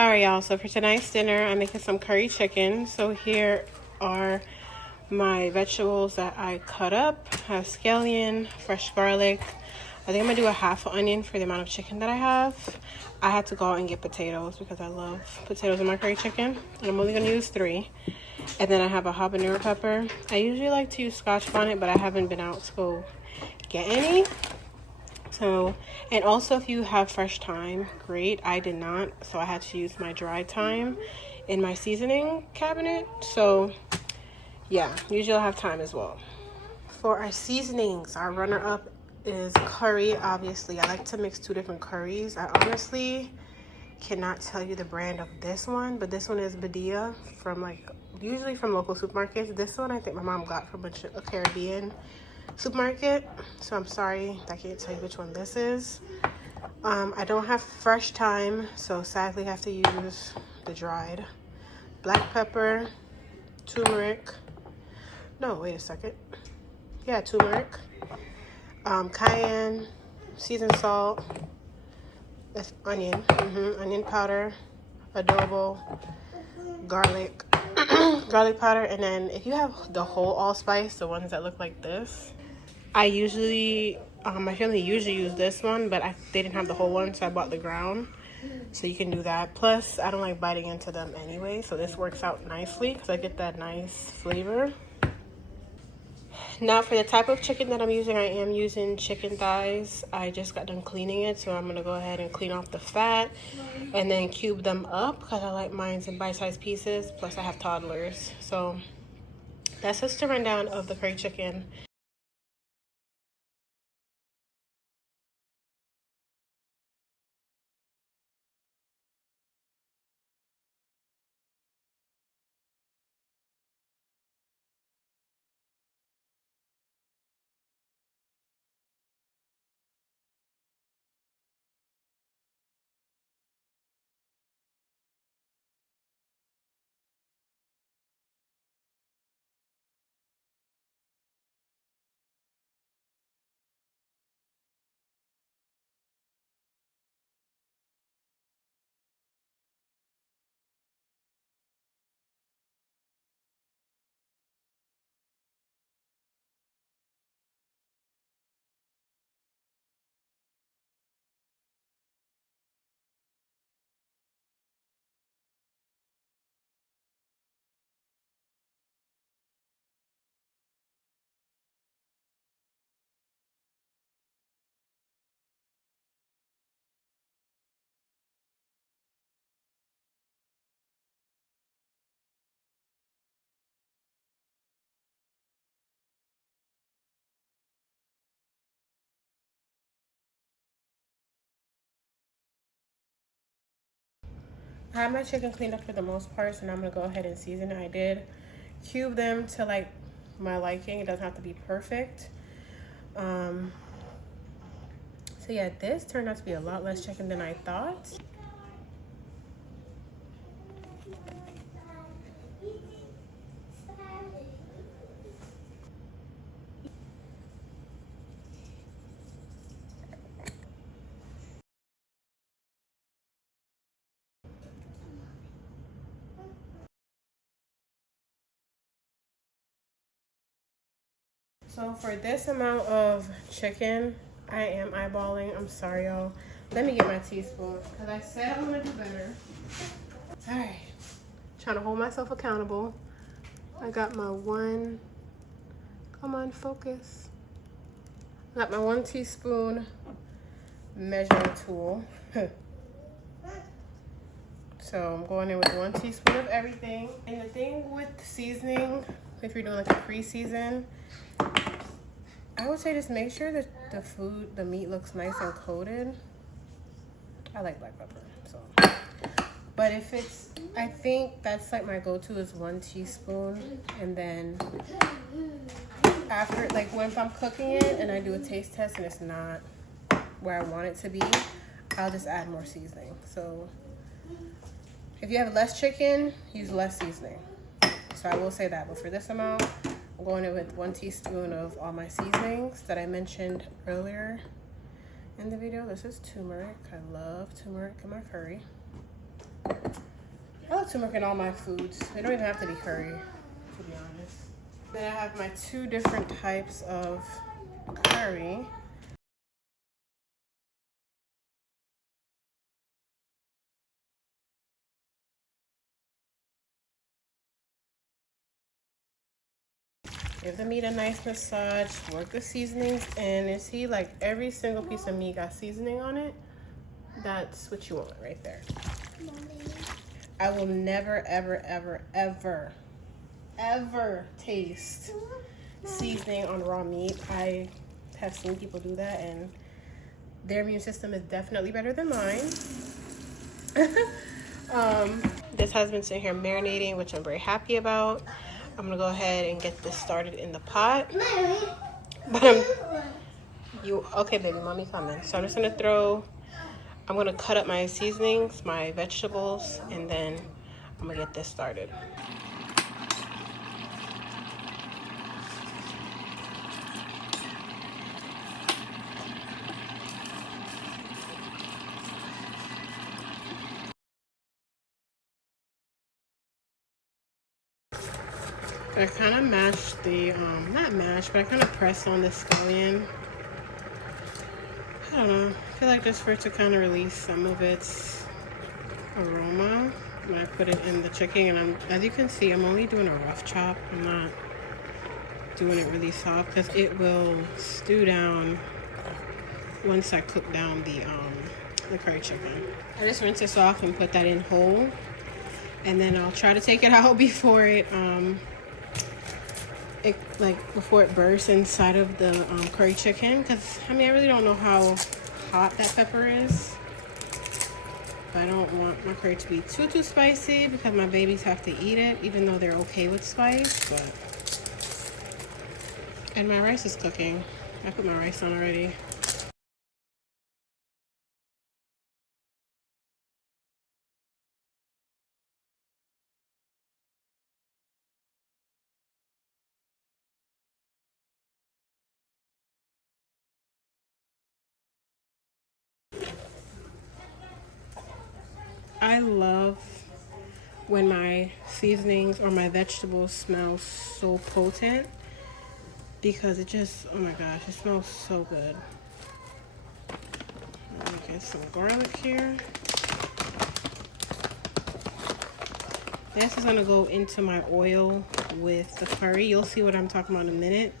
Alright, y'all, so for tonight's dinner, I'm making some curry chicken. So here are my vegetables that I cut up. I have scallion, fresh garlic. I think I'm gonna do a half onion for the amount of chicken that I have. I had to go out and get potatoes because I love potatoes in my curry chicken. And I'm only gonna use 3. And then I have a habanero pepper. I usually like to use Scotch bonnet, but I haven't been out to go get any. So, and also if you have fresh thyme, great. I did not, so I had to use my dry thyme in my seasoning cabinet. So yeah, usually I'll have thyme as well. For our seasonings, our runner-up is curry. Obviously, I like to mix 2 different curries. I honestly cannot tell you the brand of this one, but this one is Badia from usually from local supermarkets. This one I think my mom got from a Caribbean supermarket, so I'm sorry I can't tell you which one this is. I don't have fresh thyme, so sadly I have to use the dried. Black pepper, turmeric, no, wait a second, yeah, turmeric, cayenne, seasoned salt, onion, onion powder, adobo, garlic, garlic powder, and then if you have the whole allspice, the ones that look like this, I usually, my family usually use this one, but they didn't have the whole one, so I bought the ground. So you can do that. Plus, I don't like biting into them anyway, so this works out nicely because I get that nice flavor. Now for the type of chicken that I'm using, I am using chicken thighs. I just got done cleaning it, so I'm going to go ahead and clean off the fat and then cube them up because I like mine in bite-sized pieces. Plus, I have toddlers. So that's just a rundown of the curry chicken. I have my chicken cleaned up for the most part, so now I'm going to go ahead and season it. I did cube them to my liking. It doesn't have to be perfect. So yeah, this turned out to be a lot less chicken than I thought. So for this amount of chicken, I am eyeballing. I'm sorry, y'all. Let me get my teaspoon because I said I'm gonna do better. All right, trying to hold myself accountable. I got my come on, focus. I got my 1 teaspoon measuring tool. So I'm going in with 1 teaspoon of everything. And the thing with seasoning, if you're doing like a pre-season, I would say just make sure that the meat looks nice and coated. I like black pepper, so. But if it's, I think that's like my go-to is 1 teaspoon. And then after, when I'm cooking it and I do a taste test and it's not where I want it to be, I'll just add more seasoning. So if you have less chicken, use less seasoning. So I will say that, but for this amount, I'm going in with 1 teaspoon of all my seasonings that I mentioned earlier in the video. This is turmeric. I love turmeric in my curry. I love turmeric in all my foods. They don't even have to be curry, to be honest. Then I have my two different types of curry. Give the meat a nice massage, work the seasonings in, and see, like, every single piece of meat got seasoning on it. That's what you want right there. I will never, ever, ever, ever, ever taste seasoning on raw meat. I have seen people do that, and their immune system is definitely better than mine. This has been sitting here marinating, which I'm very happy about. I'm gonna go ahead and get this started in the pot. But okay, baby, mommy coming. So I'm just I'm gonna cut up my seasonings, my vegetables, and then I'm gonna get this started. I kind of mashed the, not mashed, but I kind of pressed on the scallion. I don't know. I feel like just for it to kind of release some of its aroma when I put it in the chicken. And as you can see, I'm only doing a rough chop. I'm not doing it really soft because it will stew down once I cook down the curry chicken. I just rinse this off and put that in whole. And then I'll try to take it out before before it bursts inside of the curry chicken, because I mean I really don't know how hot that pepper is, but I don't want my curry to be too spicy because my babies have to eat it even though they're okay with spice. And my rice is cooking. I put my rice on already. I love when my seasonings or my vegetables smell so potent because it just, oh my gosh, it smells so good. Let me get some garlic here. This is gonna go into my oil with the curry. You'll see what I'm talking about in a minute.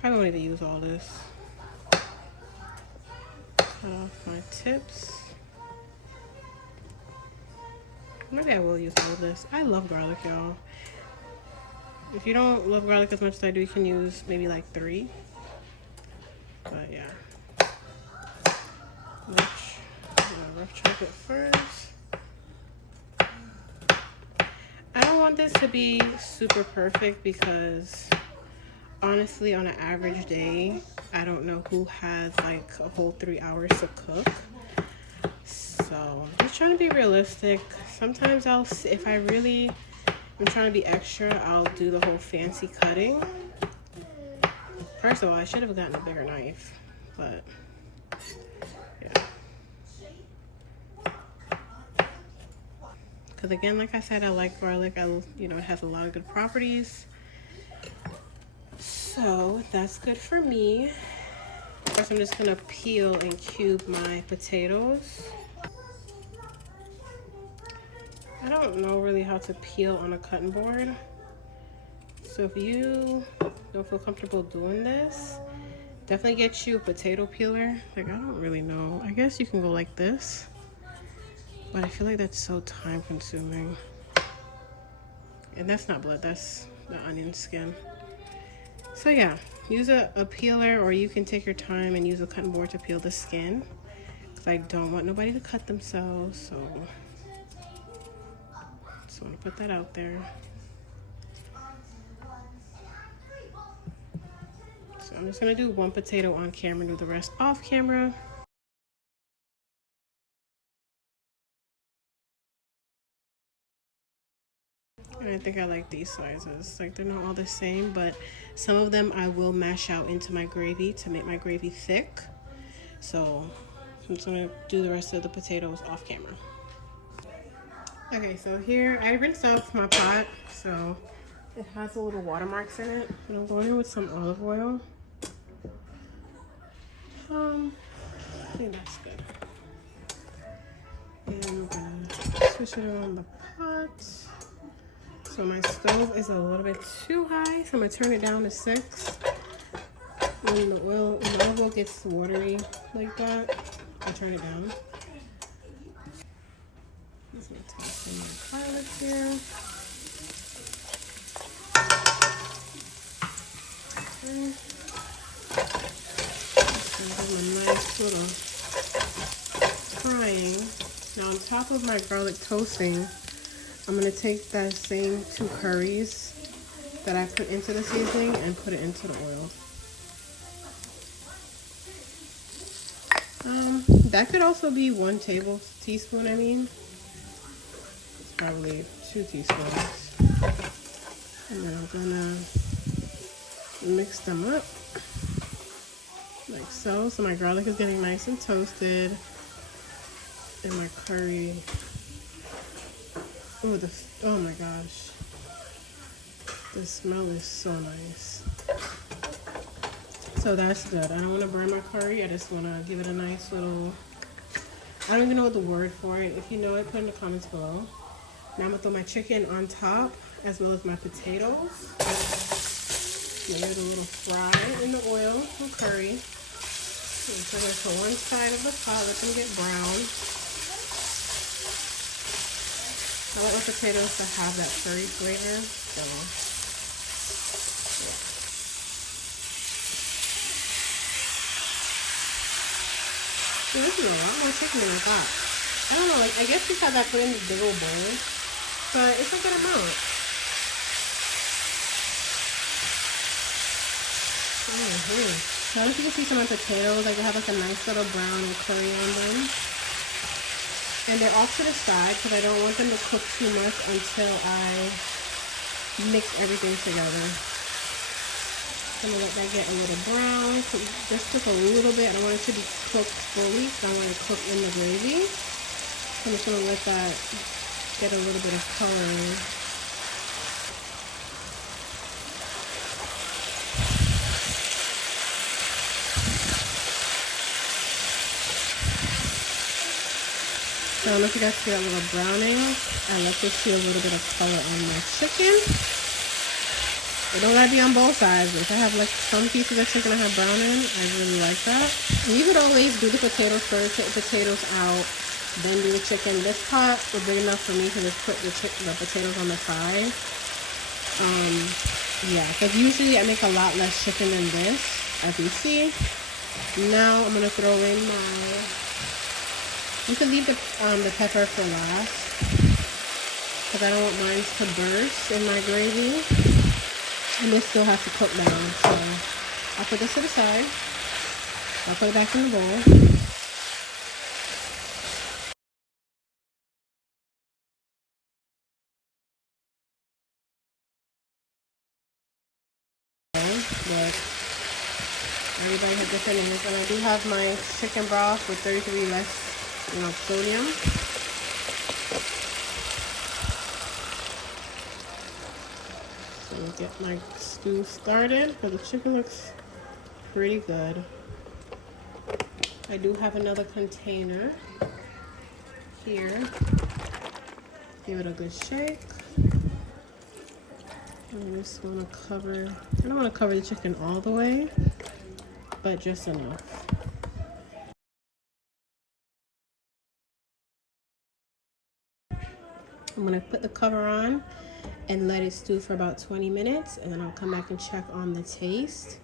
Probably won't even use all this. Cut off my tips. Maybe I will use all of this. I love garlic, y'all. If you don't love garlic as much as I do, you can use maybe like 3. But yeah. Rough chop it first. I don't want this to be super perfect because honestly, on an average day, I don't know who has like a whole 3 hours to cook. So I'm just trying to be realistic. Sometimes if I really am trying to be extra, I'll do the whole fancy cutting. First of all, I should have gotten a bigger knife, but yeah. Because again, like I said, I like garlic. It has a lot of good properties. So that's good for me. First, I'm just gonna peel and cube my potatoes. I don't know really how to peel on a cutting board. So if you don't feel comfortable doing this, definitely get you a potato peeler. Like, I don't really know. I guess you can go like this, but I feel like that's so time consuming. And that's not blood, that's the onion skin. So yeah, use a peeler, or you can take your time and use a cutting board to peel the skin. Because I don't want nobody to cut themselves, so just want to put that out there. So I'm just gonna do one potato on camera and do the rest off camera. And I think I like these sizes. Like, they're not all the same, but some of them I will mash out into my gravy to make my gravy thick. So I'm just gonna do the rest of the potatoes off camera. Okay, so here I rinsed off my pot, so it has a little watermarks in it. And I'm going in with some olive oil. I think that's good. And I'm gonna switch it on the pot. So my stove is a little bit too high, so I'm gonna turn it down to 6. When the olive oil gets watery like that, I turn it down. Just gonna toss in my garlic here. Okay. Give them a nice little frying. Now on top of my garlic toasting, I'm gonna take that same 2 curries that I put into the seasoning and put it into the oil. That could also be 1 teaspoon, I mean. It's probably 2 teaspoons. And then I'm gonna mix them up like so. So my garlic is getting nice and toasted. And my curry. Oh my gosh. The smell is so nice. So that's good. I don't want to burn my curry. I just want to give it a nice little, I don't even know what the word for it. If you know it, put in the comments below. Now I'm going to throw my chicken on top as well as my potatoes. Give it a little fry in the oil and curry. And turn it to one side of the pot. Let them get brown. I like my potatoes to have that curry flavor. So. So this is a lot more chicken than I thought. I don't know, like, I guess because I put in the big old bowl, but it's a good amount. Now if you can see some of the potatoes, like they have like a nice little brown and curry on them. And they're off to the side because I don't want them to cook too much until I mix everything together. I'm gonna let that get a little brown. So just cook a little bit. I don't want it to be cooked fully, so I want it cooked in the gravy. So I'm just gonna let that get a little bit of color. So I don't know if you guys see that little browning. I let this see a little bit of color on my chicken. It don't gotta be on both sides. If I have like some pieces of chicken I have brown in, I really like that. And you could always do the potatoes first, take the potatoes out, then do the chicken. This pot was big enough for me to just put the potatoes on the side. Yeah, because usually I make a lot less chicken than this, as you see. Now I'm gonna throw in my. You can leave the pepper for last, because I don't want mine to burst in my gravy. And this still has to cook down, so I'll put this to the side. I'll put it back in the bowl. But everybody has different names, and I do have my chicken broth with 33 less, sodium. So get my stew started, because the chicken looks pretty good. I do have another container here. Give it a good shake. I just want to cover, I don't want to cover the chicken all the way, but just enough. I'm going to put the cover on and let it stew for about 20 minutes, and then I'll come back and check on the taste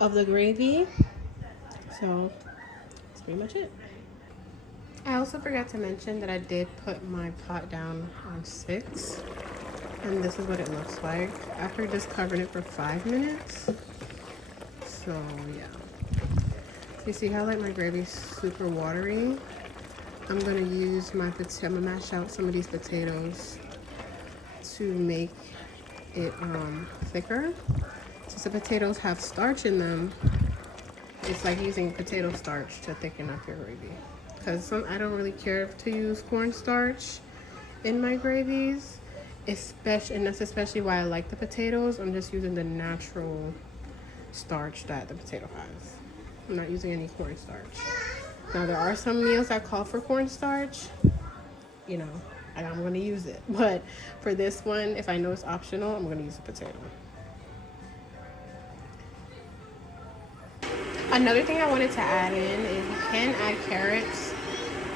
of the gravy. So that's pretty much it. I also forgot to mention that I did put my pot down on 6, and this is what it looks like after just covering it for 5 minutes. So yeah, you see how like my gravy's super watery? I'm gonna use I'm gonna mash out some of these potatoes to make it thicker. Since the potatoes have starch in them, it's like using potato starch to thicken up your gravy. Because I don't really care to use cornstarch in my gravies, especially, and that's especially why I like the potatoes. I'm just using the natural starch that the potato has. I'm not using any cornstarch. Now there are some meals that call for cornstarch, you know, and I'm going to use it. But for this one, if I know it's optional, I'm going to use a potato. Another thing I wanted to add in is you can add carrots.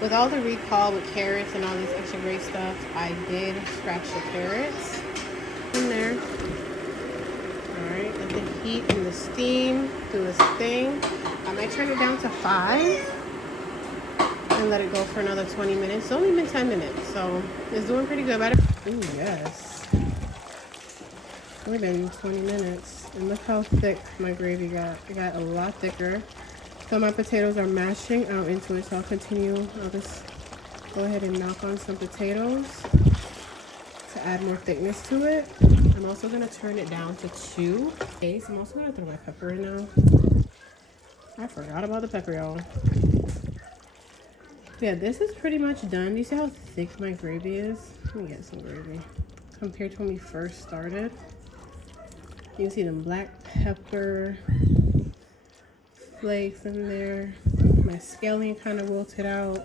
With all the recall with carrots and all this extra great stuff, I did scratch the carrots in there. Alright, let the heat and the steam do its thing. I might turn it down to 5 and let it go for another 20 minutes. It's only been 10 minutes, so it's doing pretty good. Ooh, yes. It's only been 20 minutes. And look how thick my gravy got. It got a lot thicker. So my potatoes are mashing out into it, so I'll continue. I'll just go ahead and knock on some potatoes to add more thickness to it. I'm also going to turn it down to 2. Okay, so I'm also going to throw my pepper in now. I forgot about the pepper, y'all. Yeah, this is pretty much done. Do you see how thick my gravy is? Let me get some gravy. Compared to when we first started. You can see the black pepper flakes in there. My scallion kind of wilted out.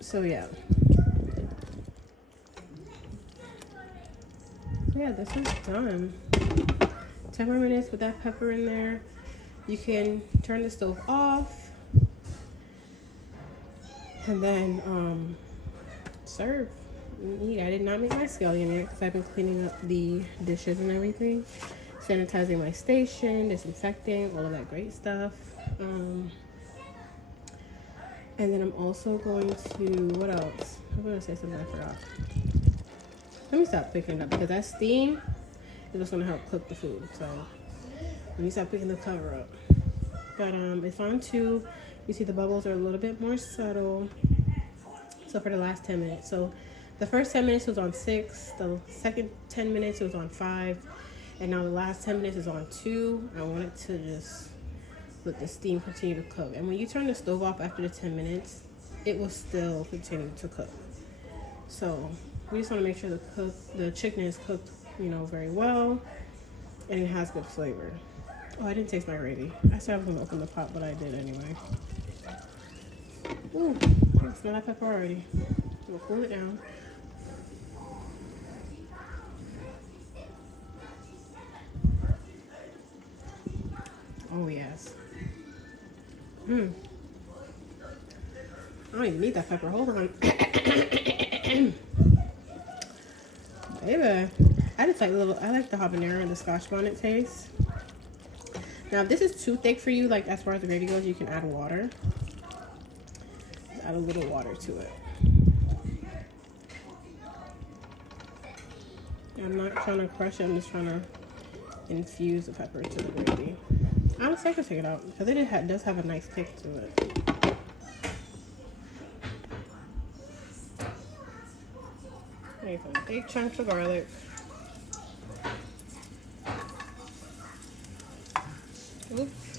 So yeah. Yeah, this is done. 10 more minutes with that pepper in there. You can turn the stove off. And then serve. Yeah, I did not make my scallion yet because I've been cleaning up the dishes and everything. Sanitizing my station, disinfecting, all of that great stuff. And then I'm also going to, what else? I'm going to say something I forgot. Let me stop picking it up because that steam is what's going to help cook the food. So let me stop picking the cover up. But it's on 2. You see the bubbles are a little bit more subtle. So for the last 10 minutes. So the first 10 minutes was on 6. The second 10 minutes was on 5. And now the last 10 minutes is on 2. I want it to just let the steam continue to cook. And when you turn the stove off after the 10 minutes, it will still continue to cook. So we just want to make sure the chicken is cooked, you know, very well. And it has good flavor. Oh, I didn't taste my gravy. I said I was going to open the pot, but I did anyway. Ooh, I can smell that pepper already. We'll cool it down. Oh, yes. I don't even need that pepper. Hold on. Baby. I just like I like the habanero and the scotch bonnet taste. Now, if this is too thick for you, like as far as the gravy goes, you can add water. Add a little water to it. I'm not trying to crush it. I'm just trying to infuse the pepper into the gravy. Honestly, I could take it out because it does have a nice kick to it. Make some big chunks of garlic. Oops.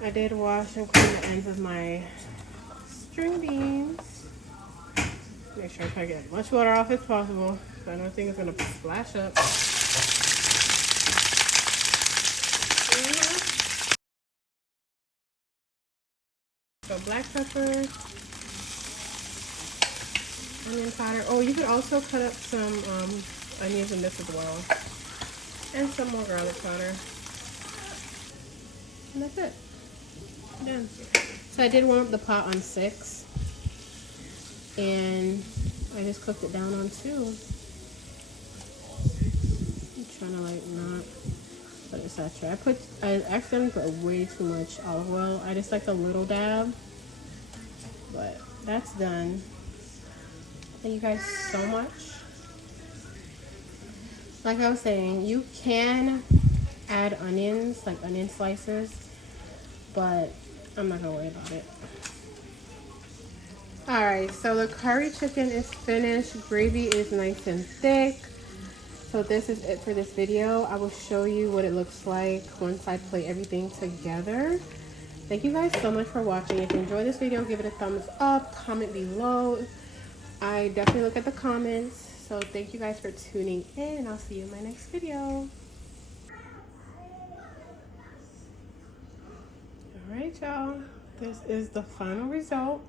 I did wash and clean the ends of my string beans. Make sure I try to get as much water off as possible. So I don't think it's gonna splash up. So black pepper, onion powder. Oh, you could also cut up some onions in this as well. And some more garlic powder. And that's it. Done. So I did warm up the pot on 6. And I just cooked it down on 2. I'm trying to like not let it saturate. I accidentally put way too much olive oil. I just like a little dab. But that's done. Thank you guys so much. Like I was saying, you can add onions, like onion slices, but I'm not gonna worry about it. Alright, so the curry chicken is finished. Gravy is nice and thick. So this is it for this video. I will show you what it looks like once I plate everything together. Thank you guys so much for watching. If you enjoyed this video, give it a thumbs up, comment below. I definitely look at the comments. So thank you guys for tuning in, and I'll see you in my next video. All right, y'all. This is the final result.